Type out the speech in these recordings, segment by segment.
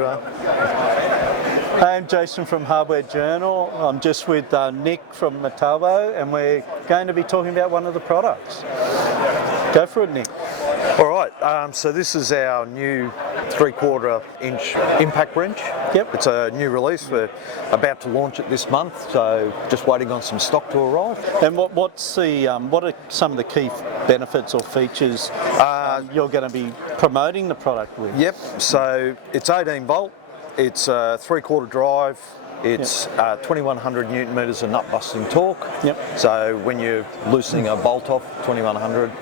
I'm Jason from Hardware Journal. I'm just with Nick from Metabo, and we're going to be talking about one of the products. Go for it, Nick. All right, so this is our new 3/4 inch impact wrench. Yep. It's a new release. We're about to launch it this month, so just waiting on some stock to arrive. And what are some of the key benefits or features you're going to be promoting the product with? Yep, so it's 18 volt, it's a 3/4 drive, it's 2100 newton meters of nut busting torque. Yep. So when you're loosening a bolt off, 2100,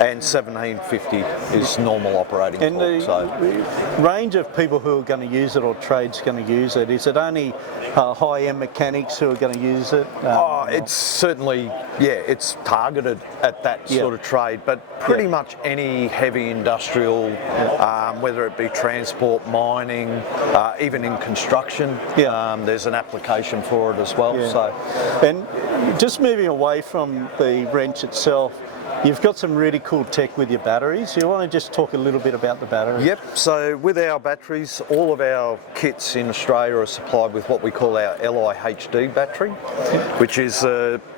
and 1750 is normal operating And torque. the range of people who are going to use it, or trades going to use it, is it only high-end mechanics who are going to use it? It's certainly, it's targeted at that sort of trade, but pretty much any heavy industrial, whether it be transport, mining, even in construction, there's an application for it as well. So, and just moving away from the wrench itself, you've got some really cool tech with your batteries. You want to just talk a little bit about the batteries? Yep, so with our batteries, all of our kits in Australia are supplied with what we call our LIHD battery, which is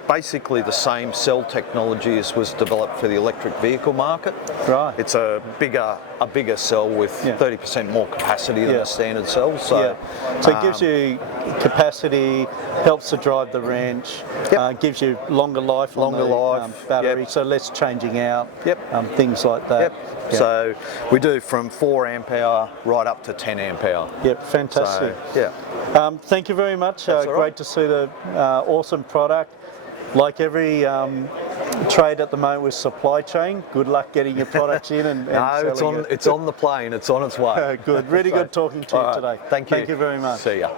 basically the same cell technology as was developed for the electric vehicle market. Right. It's a bigger cell with 30% more capacity than a standard cell. So, so it gives you capacity, helps to drive the wrench, gives you longer life on the battery, so less changing out, things like that. So we do from 4 amp hour right up to 10 amp hour. Yep, fantastic. So, thank you very much. That's great to see the awesome product. Like every trade at the moment with supply chain, good luck getting your products in and selling it. It's on the plane. It's on its way. Good. Really good talking to you today. Thank you. Thank you very much. See ya.